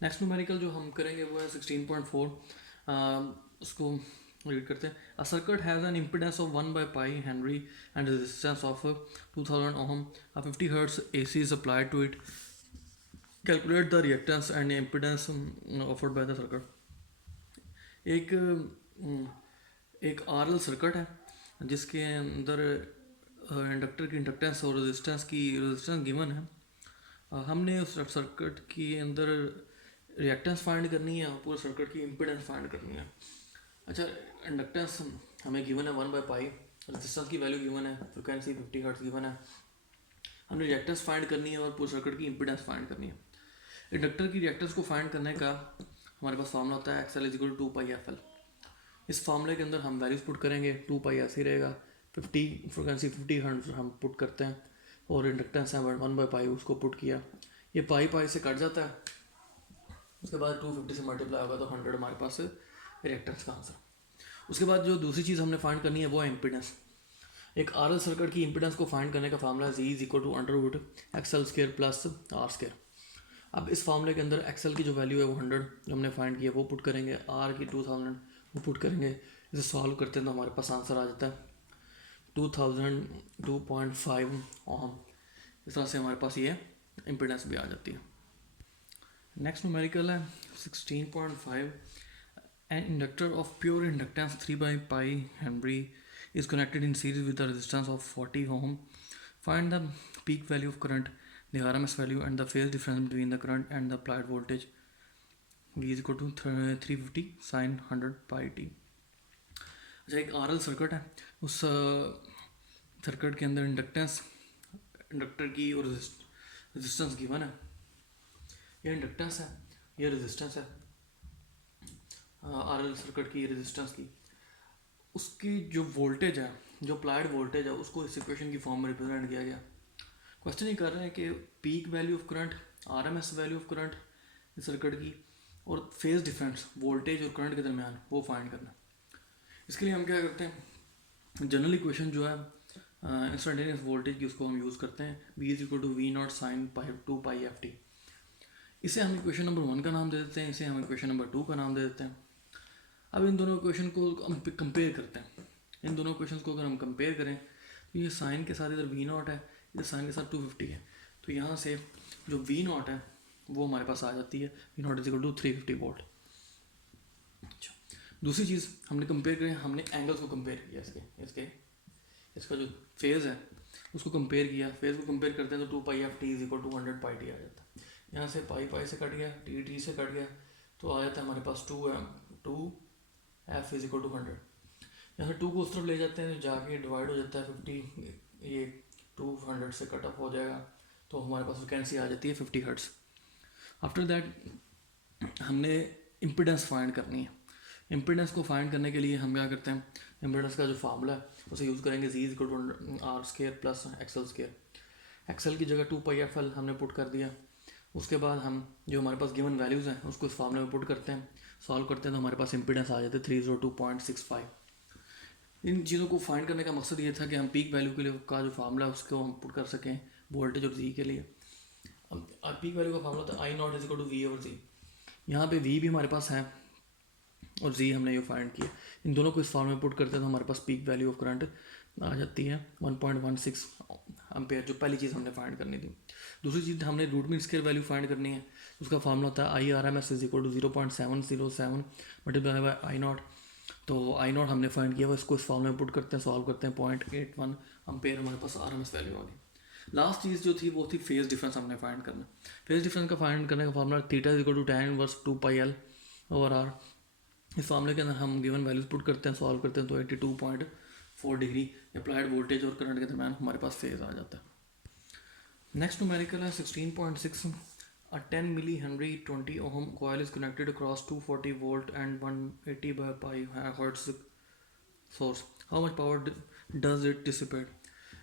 Next numerical जो हम करेंगे वो है 16.4। उसको रीड करते हैं। A circuit has an impedance of 1/π henry and resistance of 2000 ohm. A 50 hertz AC is applied to it. Calculate the reactance and impedance offered by the circuit. एक एक RL सर्किट है जिसके अंदर इंडक्टर की inductance और resistance given है। हमने उस सर्किट के अंदर रिएक्टेंस फाइंड करनी है और पूरे सर्किट की इम्पिडेंस फाइंड करनी है। अच्छा, इंडक्टेंस हमें गिवन है 1/π, रेजिस्टेंस की वैल्यू गिवन है, फ्रिक्वेंसी 50 हर्ट्ज गिवन है। हमने रिएक्टेंस फाइंड करनी है और पूरे सर्किट की इम्पिडेंस फाइंड करनी है। इंडक्टर की रिएक्टेंस को फाइंड करने का हमारे पास फार्मूला होता है XL is equal to 2πfl। इस फार्मूले के अंदर हम वैल्यूज पुट करेंगे। 2π ऐसे ही रहेगा, 50 फ्रिक्वेंसी 50 हर्ट्ज हम पुट करते हैं और इंडक्टेंस है 1/π, उसको पुट किया। ये पाई से कट जाता है, उसके बाद 250 से मल्टीप्लाई होगा तो 100 हमारे पास रिएक्टेंस का आंसर। उसके बाद जो दूसरी चीज़ हमने फाइंड करनी है वो है इम्पिडेंस। एक RL सर्किट की इम्पिडेंस को फाइंड करने का formula Z is equal to √XL² plus R²। अब इस फार्मूले के अंदर XL की जो वैल्यू है वो 100 जो हमने फाइंड किया वो पुट करेंगे, R की 2000 वो पुट करेंगे। इसे सॉल्व करते हैं तो हमारे पास आंसर आ जाता है 2002.5 ओहम। इस तरह से हमारे पास ये इम्पिडेंस भी आ जाती है। नेक्स्ट न्यूमेरिकल है 16.5। An inductor of pure inductance 3/π henry is connected in series with a resistance of 40 ohm. Find the peak value of current, the RMS value and the phase difference between the current and the applied voltage. V is equal to 350 sin 100 pi t। अच्छा, एक RL circuit है, उस circuit के अंदर inductor की और resistance given है। ये इंडक्टेंस है, ये रेजिस्टेंस है RL सर्किट की, रेजिस्टेंस की। उसकी जो वोल्टेज है, जो अप्लाइड वोल्टेज है, उसको इस इक्वेशन की फॉर्म में रिप्रेजेंट किया गया। क्वेश्चन ये कर रहे हैं कि peak value of current, RMS value of current इस सर्किट की और फेज डिफरेंस वोल्टेज और करंट के दरमियान वो फाइंड करना। इसके लिए हम क्या करते हैं, जनरल इक्वेशन जो है इंस्टेंटेनियस वोल्टेज की, उसको हम यूज़ करते हैं। V is equal to V0 sin 2πft। इसे हम इक्वेशन नंबर 1 का नाम दे देते हैं, इसे हम इक्वेशन नंबर 2 का नाम दे देते हैं। अब इन दोनों इक्वेशन को हम कंपेयर करते हैं। इन दोनों इक्वेशंस को अगर हम कंपेयर करें तो ये साइन के साथ इधर V0 है, इधर साइन के साथ 250 है, तो यहाँ से जो V0 है वो हमारे पास आ जाती है V0 is equal to 350 volt. अच्छा, दूसरी चीज़ हमने कंपेयर करें, हमने एंगल्स को कंपेयर किया। इसका जो फेज़ है उसको कंपेयर किया। फेज़ को कंपेयर करते हैं तो 2πft is equal to 100πt आ जाता है। यहाँ से पाई से कट गया, टी से कट गया, तो आ जाता है हमारे पास 2f इज इक्वल टू 100। यहाँ से 2 को उस तरफ ले जाते हैं तो जाके डिवाइड हो जाता है 50, ये 200 से कट ऑफ हो जाएगा, तो हमारे पास फ्रिक्वेंसी आ जाती है 50 हर्ट्स। आफ्टर दैट हमने इम्पिडेंस फाइंड करनी है। इम्पिडेंस को फाइंड करने के लिए हम क्या करते हैं, इम्पिडेंस का जो फार्मूला है उसे यूज़ करेंगे। Z is equal to R² plus XL²। XL की जगह 2πfl हमने पुट कर दिया। उसके बाद हम जो हमारे पास गिवन वैल्यूज़ हैं उसको इस फार्मूले में पुट करते हैं, सॉल्व करते हैं तो हमारे पास इम्पिडेंस आ जाते हैं 302.65। इन चीज़ों को फाइंड करने का मकसद ये था कि हम पीक वैल्यू के लिए का जो फार्मूला है उसको हम पुट कर सकें वोल्टेज और Z के लिए। अब पीक वैल्यू का फार्मूला था I0 is equal to V over Z। यहाँ पे V भी हमारे पास है और Z हमने ये फाइंड किया। इन दोनों को इस फॉर्म में पुट करते हैं तो हमारे पास पीक वैल्यू ऑफ करंट आ जाती है 1.16 एम्पेयर, जो पहली चीज़ हमने फाइंड करनी थी। दूसरी चीज़ हमने root mean square value find करनी है। उसका फार्मूला होता है IRMS is equal to 0.707 multiply by I0। तो I0 हमने फाइंड किया हुआ, इसको इस फॉर्म में पुट करते हैं, सॉल्व करते हैं, 0.81 एम्पेयर हमारे पास RMS वैल्यू आ गई। लास्ट चीज़ जो थी वो थी फेज डिफरेंस हमने फाइंड करना। फेज डिफरेंस का फाइंड करने का formula theta is equal to tan inverse 2πl over R। इस फार्मूले के अंदर हम गिवन वैल्यूज पुट करते हैं, सॉल्व करते हैं तो 82.4 डिग्री अप्लाइड वोल्टेज और करंट के दरमियान हमारे पास फेज आ जाता है। नेक्स्ट न्यूमेरिकल है 16.6। A 10 milli Henry 20 ohm coil is connected across 240 volt and 180 by pi hertz source. How much power does it dissipate?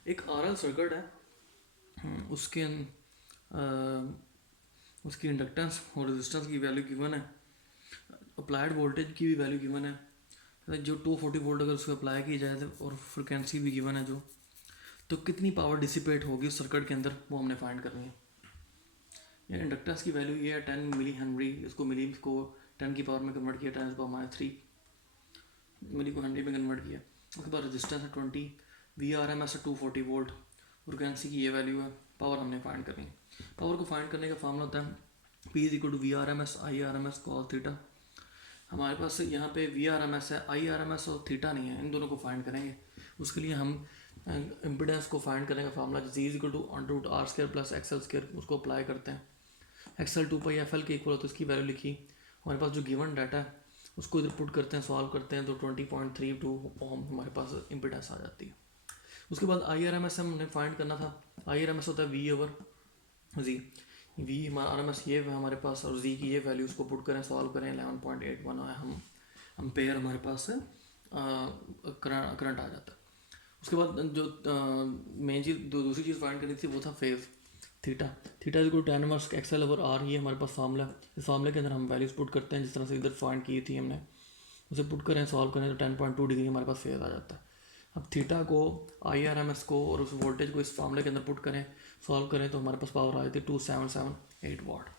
एक RL सर्किट है, उसकी इंडक्टेंस और रेजिस्टेंस की वैल्यू गिवन है, अप्लाइड वोल्टेज की भी वैल्यू गिवन है, जो 240 वोल्ट अगर उसको अप्लाई की जाए और फ्रिक्वेंसी भी गिवन है, जो तो कितनी पावर डिसिपेट होगी उस सर्किट के अंदर वो हमने फाइंड करनी है। ये इंडक्टेंस की वैल्यू ये है 10 मिली हेनरी, इसको मिली को 10 की पावर में कन्वर्ट किया, 10⁻³ मिली को हेनरी में कन्वर्ट किया। उसके बाद रेजिस्टेंस है 20, VRMS है 240 वोल्ट, फ्रीक्वेंसी की ये वैल्यू है, पावर हमने फाइंड करनी है। पावर को फाइंड करने का फार्मूला होता है P is equal to VRMS IRMS cos theta. हमारे पास यहाँ पे VRMS है, IRMS और थीटा नहीं है, इन दोनों को फाइंड करेंगे। उसके लिए हम इम्पिडेंस को फाइंड करने का formula Z is equal to √R² plus XL², उसको अप्लाई करते हैं। XL 2πfl के इक्वल हो तो इसकी वैल्यू लिखी। हमारे पास जो गिवन डाटा है उसको इधर पुट करते हैं, सॉल्व करते हैं तो 20.32 ओम हमारे पास इम्पिडेंस आ जाती है। उसके बाद IRMS हमने फाइंड करना था। IRMS होता है V/Z। V हमारा RMS ये है हमारे पास, और Z की ये वैल्यू उसको पुट करें, सॉल्व करें, 11.81 है, हम एम्पेयर हमारे पास से करंट आ जाता है। उसके बाद जो मेन चीज़ दूसरी चीज़ फाइंड करनी थी वो था phase theta. Theta is equal to tan inverse XL/R, ये हमारे पास फार्मूला। इस फार्मूले के अंदर हम वैल्यूज पुट करते हैं जिस तरह से इधर फाइंड की थी हमने, उसे पुट करें, सॉल्व करें तो 10.2 डिग्री हमारे पास फेज आ जाता है। अब थीटा को, IRMS को और उस वोल्टेज को इस फार्मूले के अंदर पुट करें, सॉल्व करें तो हमारे पास पावर आ जाती है 2778 वाट।